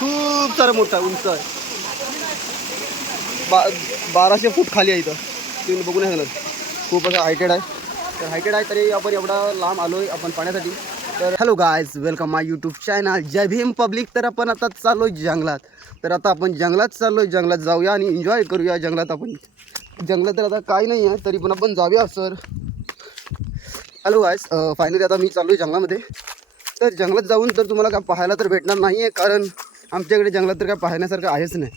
खूप सारा मोठा उंच आहे. बा बाराशे फूट खाली आहे इथं. तुम्ही बघू नाही शकणार खूप असं हायटेड आहे. तर हायटेड आहे तरी आपण एवढा लांब आलो आहे आपण पाण्यासाठी तर hello guys welcome my YouTube channel. Jai Bhim public. तर आपण आता चाललो जंगलात. तर आता आपण जंगलात चाललो जंगलात जाऊया आणि एन्जॉय करूया. जंगलात आपण जंगलात तर आता काही नाही आहे तरी पण आपण जाऊया सर हॅलो गायज फायनली आता मी चाललो आहे जंगलामध्ये. तर जंगलात जाऊन तर तुम्हाला काय पाहायला तर भेटणार नाही आहे कारण आमच्याकडे जंगलात तर काय पाहण्यासारखं आहेच नाही.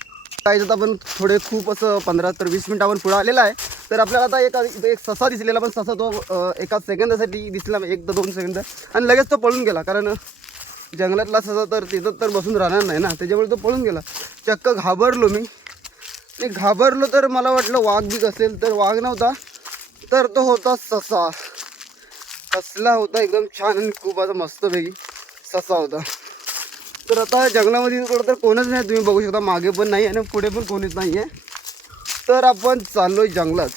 काय तर आपण थोडे खूप असं पंधरा तर वीस मिनिट आपण पुढं आलेला आहे. तर आपल्याला आता एक एक ससा दिसलेला पण ससा तो एका सेकंदासाठी दिसला एक तर दोन सेकंद. आणि लगेच तो पळून गेला कारण जंगलातला ससा तर तिथं तर बसून राहणार नाही ना. त्याच्यामुळे तो पळून गेला. चक्क घाबरलो मी. आणि घाबरलो तर मला वाटलं वाघ बीक असेल तर वाघ नव्हता तर तो होता ससा. कसला होता एकदम छान आणि खूप आता मस्तपैकी ससा होता. तर आता जंगलामध्ये थोडं तर कोणच नाही तुम्ही बघू शकता. मागे पण नाही आणि पुढे पण कोणीच नाही आहे. तर आपण चाललो जंगलात.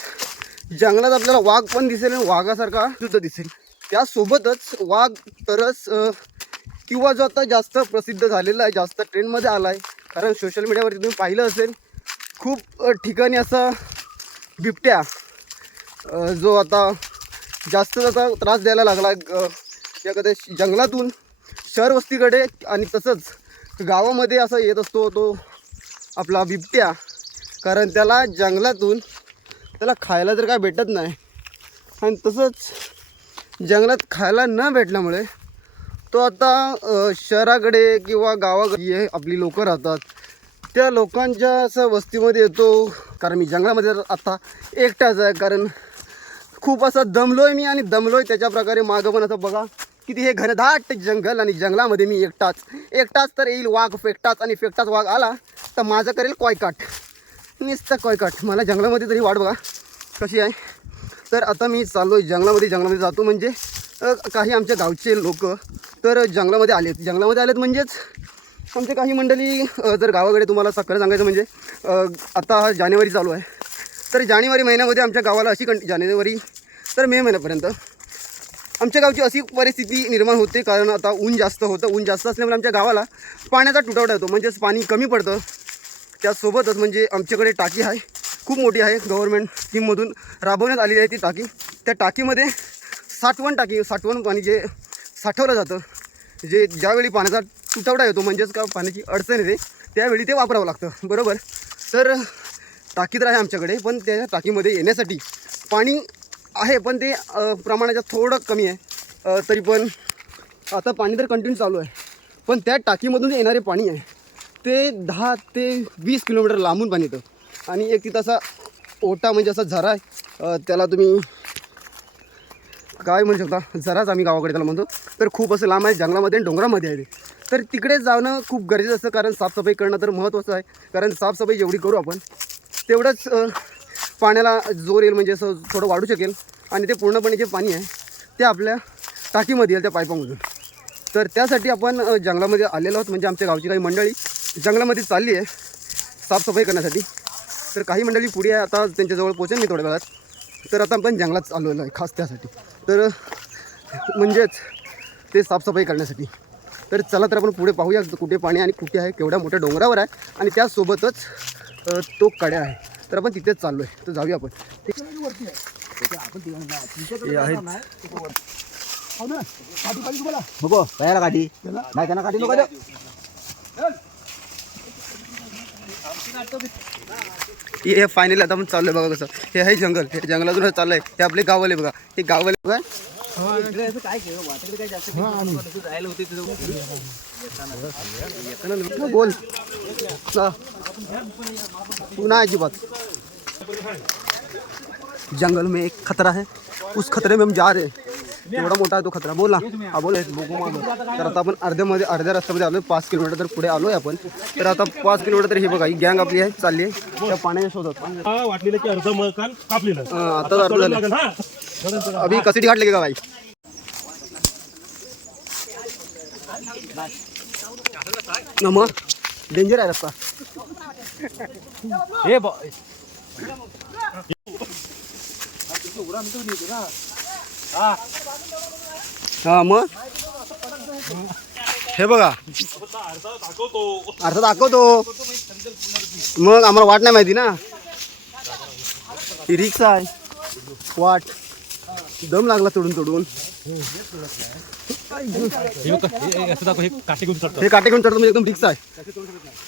जंगलात आपल्याला वाघ पण दिसेल आणि वाघासारखा सुद्धा दिसेल. त्यासोबतच वाघ तरच किंवा जो आता जास्त प्रसिद्ध झालेला आहे जास्त ट्रेंडमध्ये आला आहे कारण सोशल मीडियावरती तुम्ही पाहिलं असेल खूप ठिकाणी असा बिबट्या जो आता जास्त आता त्रास द्यायला लागला एखाद्या जंगलातून. शहर वस्तीकडे आणि तसंच गावामध्ये असा येत असतो तो आपला बिबट्या. कारण त्याला जंगलातून त्याला खायला तर काय भेटत नाही. आणि तसंच जंगलात खायला न भेटल्यामुळे तो आता शहराकडे किंवा गावाकडे आपली लोकं राहतात. त्या लोकांच्या असं वस्तीमध्ये येतो. कारण मी जंगलामध्ये आता एकटाच आहे. कारण खूप असं आहे मी आणि दमलो आहे त्याच्याप्रकारे मागं पण असं बघा. किती हे घनदाट जंगल आणि जंगलामध्ये मी एकटाच. एकटाच तर येईल वाघ फेकटाच आणि फेकटाच वाघ आला तर माझं करेल कॉयकाट. नुसतं कॉयकाट. मला जंगलामध्ये तरी वाट बघा कशी आहे. तर आता मी चाललो आहे जंगलामध्ये. जंगलामध्ये जातो म्हणजे काही आमच्या गावचे लोक तर जंगलामध्ये आलेत. जंगलामध्ये आलेत म्हणजेच आमचे काही मंडळी जर गावाकडे तुम्हाला खरं सांगायचं म्हणजे आता हा जानेवारी चालू आहे. तर जानेवारी महिन्यामध्ये आमच्या गावाला अशी कं जानेवारी तर मे महिन्यापर्यंत आमच्या गावची अशी परिस्थिती निर्माण होते कारण आता ऊन जास्त होतं. ऊन जास्त असल्यामुळे आमच्या गावाला पाण्याचा तुटवडा येतो. म्हणजेच पाणी कमी पडतं. त्यासोबतच म्हणजे आमच्याकडे टाकी आहे. खूप मोठी आहे. गव्हर्मेंट स्कीममधून राबवण्यात आलेली आहे ती टाकी. त्या टाकीमध्ये साठवण टाकी साठवण पाणी जे साठवलं जातं जे ज्यावेळी पाण्याचा तुटवडा येतो म्हणजेच का पाण्याची अडचण येते त्यावेळी ते वापरावं लागतं. बरोबर? तर टाकी तर आहे आमच्याकडे पण त्या टाकीमध्ये येण्यासाठी पाणी आहे पण ते प्रमाणाच्या थोडं कमी आहे. तरी पण आता पाणी तर कंटिन्यू चालू आहे. पण त्या टाकीमधून येणारे पाणी आहे ते दहा ते वीस किलोमीटर लांबून पाणी येतं. आणि एक तिथं असा ओटा म्हणजे असा झरा आहे त्याला तुम्ही काय म्हणू शकता? जराच आम्ही गावाकडे त्याला म्हणतो. तर खूप असं लांब आहे जंगलामध्ये आणि डोंगरामध्ये आहे ते. तर तिकडे जाणं खूप गरजेचं असतं कारण साफसफाई करणं तर महत्त्वाचं आहे. कारण साफसफाई जेवढी करू आपण तेवढंच पाण्याला जोर येईल म्हणजे असं थोडं वाढू शकेल. आणि ते पूर्णपणे जे पाणी आहे ते आपल्या टाकीमध्ये येईल त्या पाईपामधून तर त्यासाठी आपण जंगलामध्ये आलेलो आहोत. म्हणजे आमच्या गावची काही मंडळी जंगलामध्ये चालली आहे साफसफाई करण्यासाठी. तर काही मंडळी पुढे आहे आता त्यांच्याजवळ पोचेल मी थोड्या वेळात. तर आता आपण जंगलात आलेलो आहे खास त्यासाठी. तर म्हणजेच ते साफसफाई करण्यासाठी. तर चला तर आपण पुढे पाहूया कुठे पाणी आणि कुठे आहे केवढ्या मोठ्या डोंगरावर आहे. आणि त्यासोबतच तो कड्या आहे. तर आपण तिथेच चाललो आहे तर जाऊया आपण. ठीक हे आहेत. नको तयार काठी. नाही त्यांना काठी नको. हे फायनली आता आपण चाललोय बघा कसं. हे आहे जंगल. हे जंगलातून हे चाललंय. हे आपले गाववाले बघा. हे गाववाले बघा. ना, बोल. ना. तू ना अजिबात जंगल में एक खतरा है। उस खतरे में हम जा रहे हैं। एवढा मोठा आहे तो खतरा। बोला। हा बोल। बघू मागं. तर आता आपण अर्ध्यामध्ये अर्ध्या रस्त्यामध्ये आलोय पाच किलोमीटर तर पुढे आलोय आपण तर आता पाच किलोमीटर तर हे बघा ही गँग आपली आहे चालली आहे त्या पाण्याच्या शोधात हा वाटलेलं की अर्ध कापलेलं अं, आता अर्ध झालं हा। अभि कसिटी घाट का मग डेंजर आहे रस्ता। हे हा मग? हे बघा. अर्धा दाखवतो अर्थ दाखवतो. मग आम्हाला वाट नाही माहिती ना? ही रिक्षा आहे. वाट. दम लागला तोडून तोडून काटे घेऊन चढतो हे काटे घेऊन चढतो म्हणजे एकदम रिक्षा आहे.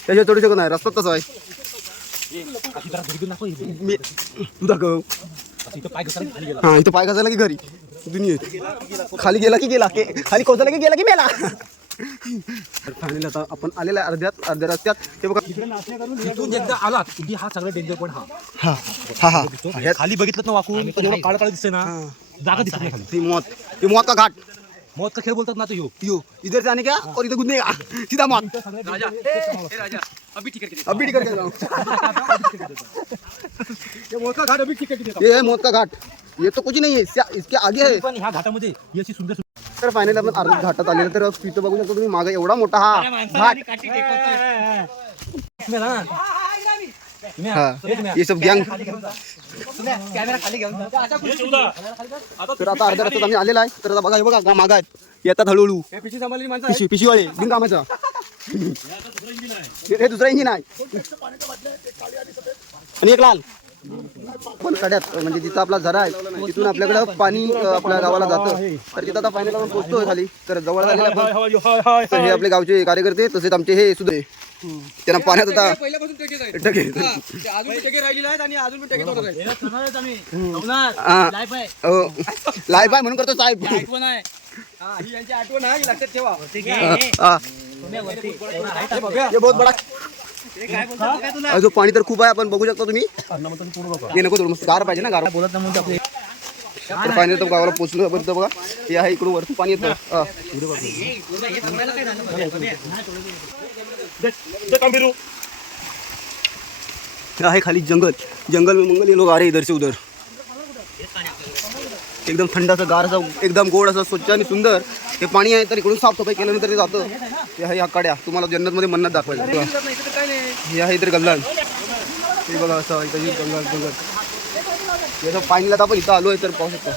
त्याशिवाय चढू शकत नाही रस्ता तसा आहे. मी तू दाखव. हा इथं पाय घासायला की घरी? दुनियेत. खाली गेला की गेला के- खाली कोसळला की गेला की मेला? फायनली आता आपण आलेला अर्ध्यात अर्ध्या रस्त्यात. हे बघा. इथून एकदा आला की हा सगळा डेंजर पण हा. हा हा हा. खाली बघितलं ना वाकून काळ काळ दिसते ना. जागा दिसत ही मौत ही मौत का घाट? मौतचा खेळ बोलतात ना तो यो। यो इधर से आने क्या और इधर कूदने का। सीधा मौत। अभी टिकट के जाओ ये है मौत का घाट। ये तो कुछ नहीं है इसके आगे है। पण ह्या घाटामध्ये ही अशी सुंदर तर फायनली आपण अर्ध्या घाटात आलेलं तर तिथं बघू शकतो तुम्ही मागे एवढा मोठा हा। घाट। हा. ये. सब गँग तर आता अर्ध्या रस्त्यात आम्ही आलेला आहे. तर आता बघा हे बघा गा मागा आहेत. येतात हळूहळू. पिशी पिशीवाळे बिनकामाचा. हे हे दुसरा इंजिन आहे. आणि एक लाल. पण कड्यात म्हणजे जिथं आपला झरा आहे तिथून आपल्याकडं पाणी आपल्या गावाला जातं. तर तिथं आता आपण पोहोचतोय खाली. तर जवळ झालेलं हे. आपले गावचे कार्यकर्ते तसेच आमचे हे सुद्धा त्यांना पाण्यात आता टके. हा. हो. लाईफ आहे म्हणून करतो साहेब हा. हे बहुत बडा हा, जो पाणी तर खूप आहे आपण बघू शकता तुम्ही हे नको थोडं मस्त गार पाहिजे ना गार बोलत तर फायनल तर गावाला पोहोचलो आपण तर बघा हे आहे इकडून वरती पाणी येतं फिरू. हे आहे खाली जंगल? जंगल में मंगल ये लोग आ रहे इधर से उधर। एकदम थंड असं गार असं एकदम गोड असं स्वच्छ आणि सुंदर। हे पाणी आहे तर इकडून साफसफाई केल्यानंतर ते जातं। हे आहे ह्या काड्या तुम्हाला जन्नतमध्ये मन्नत दाखवायचं हे आहे इतर गल्लान हे बघा असं इथं हे जंगल जंगल। असं पाणीला तर आपण इथं आलो आहे तर पाहू शकता.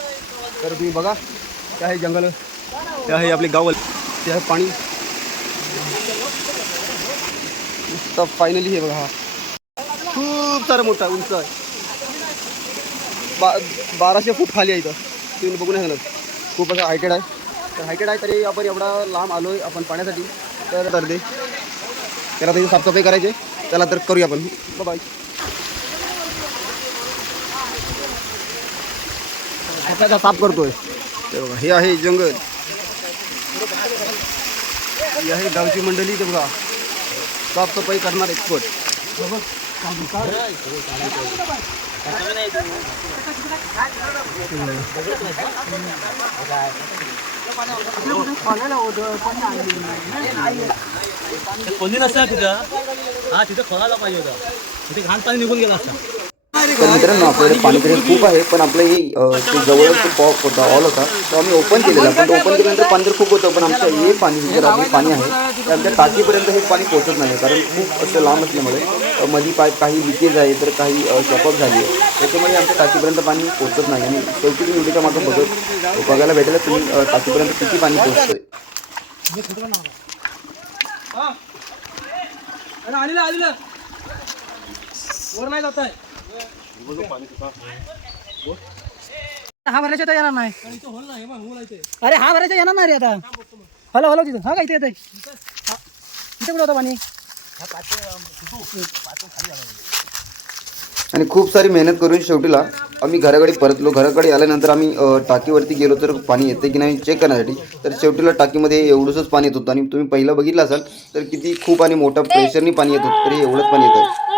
तर तुम्ही बघा ते आहे जंगल? ते आहे आपले गावल? ते आहे पाणी. आता फायनली हे बघा. हा खूप सारा मोठा उंच आहे. बा बाराशे फूट खाली आहे इथं. तुम्ही बघू नाही खूप असं हायटेड आहे. तर हायटेड आहे तरी आपण एवढा लांब आलो आहे आपण पाण्यासाठी. तर तर दे. त्याला त्याची साफसफाई करायची त्याला तर करूया आपण. बाय आता साफ करतोय. ते बघा हे आहे जंगल. ही आहे गावची मंडळी ते बघा. साफसफाई करणार एक्सपर्ट कोणी नसतं तिथं. हा तिथं खोलायला पाहिजे होतं. तिथे घाण पाणी निघून गेला असता. तर मित्रांनो आपल्याकडे पाणी पिण्याचं खूप आहे पण आपलं हे जवळच तो पॉप होता ऑल होता. तो आम्ही ओपन केलेला. पण तो ओपन केल्यानंतर पाणी तर खूप होतं पण आमचं हे पाणी जे रात्री पाणी आहे. ते आमच्या टाकीपर्यंत हे पाणी पोहोचत नाही कारण खूप असं लांब असल्यामुळे मधी पाईप काही लिकेज आहे तर काही शॉपअप झाली आहे. त्याच्यामुळे आमच्या टाकीपर्यंत पाणी पोहोचत नाही. आणि शेवटी तुम्ही व्हिडिओच्या मागं बघत बघायला भेटेल तुम्ही टाकीपर्यंत किती पाणी पोहोचतोय. हा भरायचा तर येणार नाही. अरे हा भरायचा येणार नाही रे आता. हॅलो हॅलो तिथं. हा का इथे. येते इथे कुठं होतं पाणी? आणि खूप सारी मेहनत करून शेवटीला आम्ही घराकडे परतलो. घराकडे आल्यानंतर आम्ही टाकीवरती गेलो तर पाणी येते की नाही चेक करण्यासाठी. तर शेवटीला टाकीमध्ये एवढंच पाणी येत होतं. आणि तुम्ही पहिलं बघितलं असाल तर किती खूप आणि मोठ्या प्रेशरनी पाणी येत होतं. तरी एवढंच पाणी येतं.